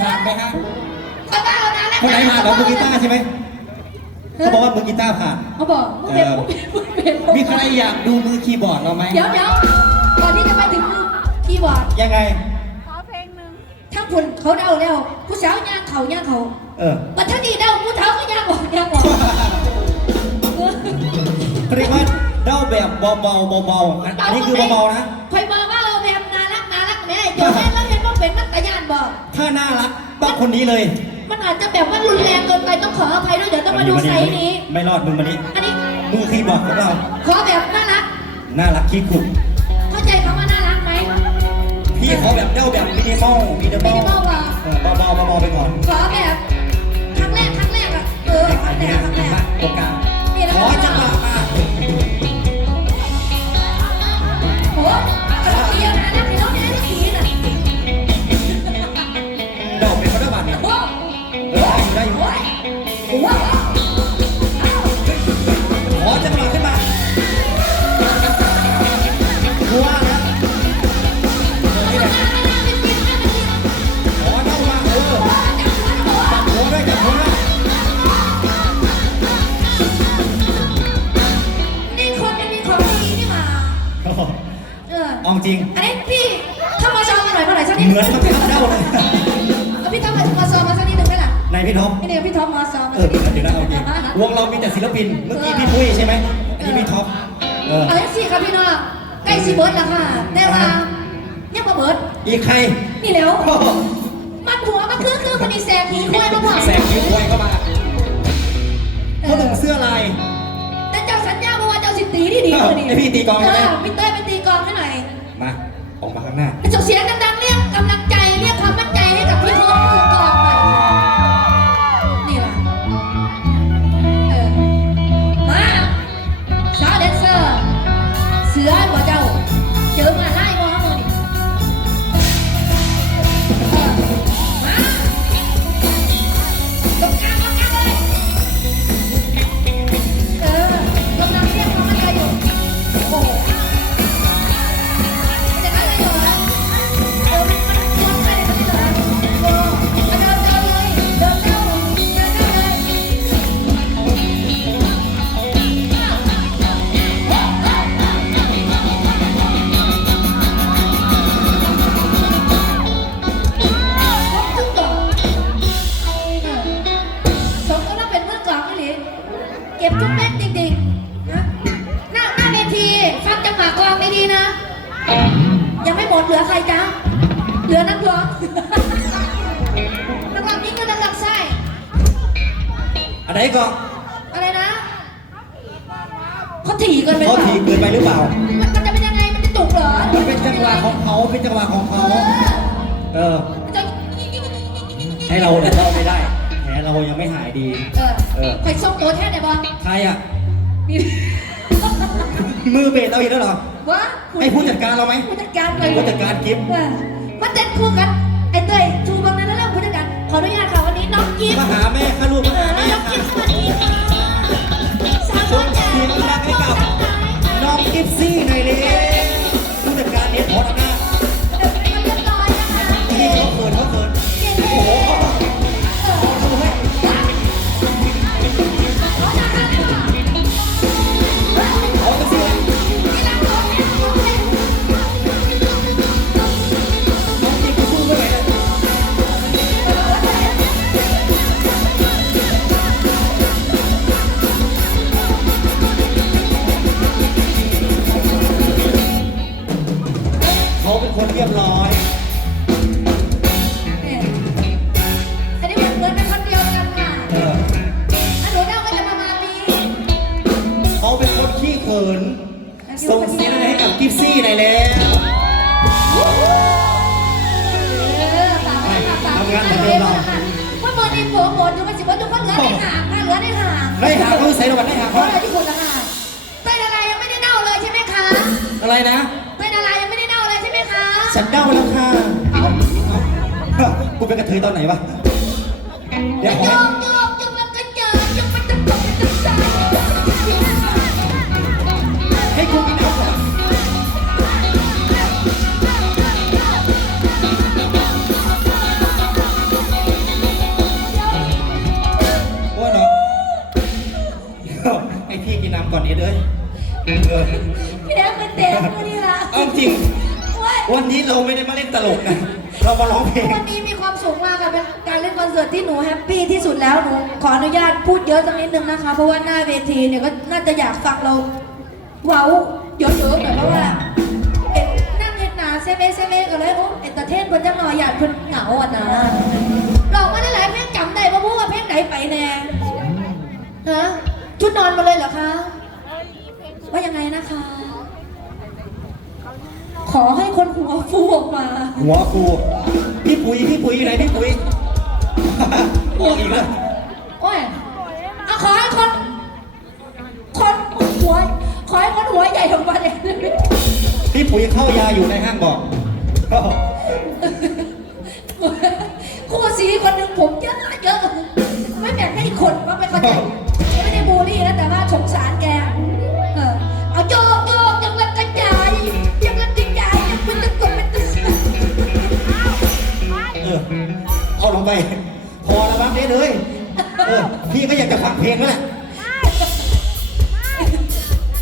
ผ่านไหมครับผมผ่านไหมครับคนนั้นเอานั้นแล้วคนไหนผ่านของมือกีตาร์ใช่ไหมเขาบอกว่ามือกีตาร์ผ่าน เขาบอกมึงเป็นมึงเป็นมึงเป็นมีใครอยากดูมือคีย์บอร์ดเราไหมเดี๋ยวเดี๋ยวก่อนที่จะไปถึงคีย์บอร์ดยังไงทั้งคนเขาเดาแล้ว ผู้สาวย่างเขาย่างเขาเออบัดเท่านี้เดาผู้เฒ่าก็ย่างบอกย่างบอกเรียกว่าเด้าแบบเบาๆเบาๆอันอันนี้คือเบาๆนะคอยบอกว่าเรา เราเห็นว่าเป็นมัตยานบอก ถ้าน่ารักต้องคนนี้เลยมันอาจจะแบบว่ารุนแรงเกินไปต้องขออภัยด้วยเดี๋ยวต้องมาดูไซส์นี้ ไม่รอดมึงมานี้อันนี้มือคีย์บอร์ดของเรา ขอแบบน่ารัก น่ารักขี้ขุ่เข้าใจคำว่าน่ารักไหมพี่ขอแบบเด้าแบบมินิมอลมินิมอล minimal เหรอเออเบาๆเบาๆไปก่อนขอแบบครั้งแรกครั้งแรกอะเออครั้งแรกครั้งแรกมาตรงกลางนี่นะขอจัง ริง อันนี้พี่เข้ามาซองมาหน่อยมาหน่อยสักนิดเหมือนกับพี่ทับเด้าเลยเอาพี่ท็อปมามาซองมาสักนิดหนึ่งได้ล่ะนายพี่ท็อปนี่เดี๋ยวพี่ท็อปมาซองมาเอสัอกนิดเดี๋ยวนะเอาจริงวงเรามีแต่ศิลปิน เมื่อกี้พี่ปุ้ยใช่ไหมอันนี้พี่ท็อปเออ เอาอย่างสี่ครับพี่น้องใกล้สีเบิร์ดแล้วค่ะแต่ว่า ยังมาเบิร์ดอีกใครนี่แล้ว โอ้โหมันหัวมันคือคือมันมีแสบหีควายมาบอกแสงคิ้วควยเข้ามาเขาหนึ่งเสื้อลาย แต่เจ้าสัญญาบอกว่าเจ้าสิตีที่ดีเลยนี่ให้พี่ตีกลองใช่ไหม เพี่เต้ยไปตี ออกมาข้างหน้า ส่งเสียงดัง ไหนก็อะไรนะเขาถี่เกินไปเขาถีบเกินไปหรือเปล่ามันมันจะเป็นยังไง มันจะจุกเหรอมันเป็นจังหวะของเขาเป็นจังหวะของเอเขาอเออมันจะให้เราเนี่ยเล่าไม่ได้แผลเรายังไม่หายดี เออเออใครส่งตัวแท้ไหนบ้างใครอะมีมือเบสเราอีกแล้วเหรอวะให้ผู้จัดการเราไหมผู้จัดการเลยผู้จัดการกิฟต์เออมาเต้นคู่กันไอ้เต้ยชูบางนั้นแล้วเริ่มผู้จัดการขออนุญาตค่ะวั นนี้น้องกิฟต์มาหาแม่ค่ะลูกเอมาอหาแม่น้องค่ะกิฟต์สวัสดีค่ะสาวน้อยจ๋า เสียงดังให้กับน้องกิฟซี่หน่อยเลย แล้วเออฝากไว้ฝากฝากฝากไว้ก่อนค่ะว่าบอลในหัวหมดดูมันสิว่าทุกคนเหลือในห่างค่ะเหลือในห่างได้หางเขาใส่ระวังได้หาเพเขาราะอะไรที่คนละหางเต้ยดารายังไม่ได้เน่าเลยใช่ไหมคะอะไรนะเต้ยดารายังไม่ได้เน่าเลยใช่ไหมคะฉันเด้าแล้วค่ะกูเป็นกระเทยตอนไหนวะเดี๋ยวขอ จริง วันนี้เราไม่ได้มาเล่นตลกนะ เรามาร้องเพลง วันนี้มีความสุขมากค่ะเป็นการเล่นคอนเสิร์ตที่หนูแฮปปี้ที่สุดแล้วหนูขออนุญาตพูดเยอะสักนิดนึงนะคะ เพราะว่าหน้าเวทีเนี่ยก็น่าจะอยากฟังเราเว้าเยอะๆหน่อยเพราะว่าเอ็นั่งเห็นหนาเซเวเซเวกันเลยโอ้เอ็นเตอร์เทนเพิ่นจังหน่อยอยากเพิ่นเหงาอะนะลองมาได้หลายเพลงจำได้เพราะว่าเพลงไหนไปแน่ฮะชุดนอนมาเลยเหรอคะว่ายังไงนะคะ ขอให้คนหัวฟูออกมา หัวกูพี่ปุ๋ยพี่ปุ๋ยอยู่ไหนพี่ปุ๋ยโอ้อีกแล้วโอ้ยเอาขอให้คน คนหัว ขอให้คนหัวใหญ่ออกมาเลยพี่ปุ๋ยเข้ายาอยู่ในห้างบอกครูสีคนหนึ่งผมเยอะเยอะไม่แบ่งให้อีกคนว่าไม่เข้าใจไม่ได้บูลลี่นะแต่ว่าสงสารแก ออเอาลงไป พอแล้วบ้างเด้เลยเออพี่ก็อยากจะฟังเพลงแล้วแหละ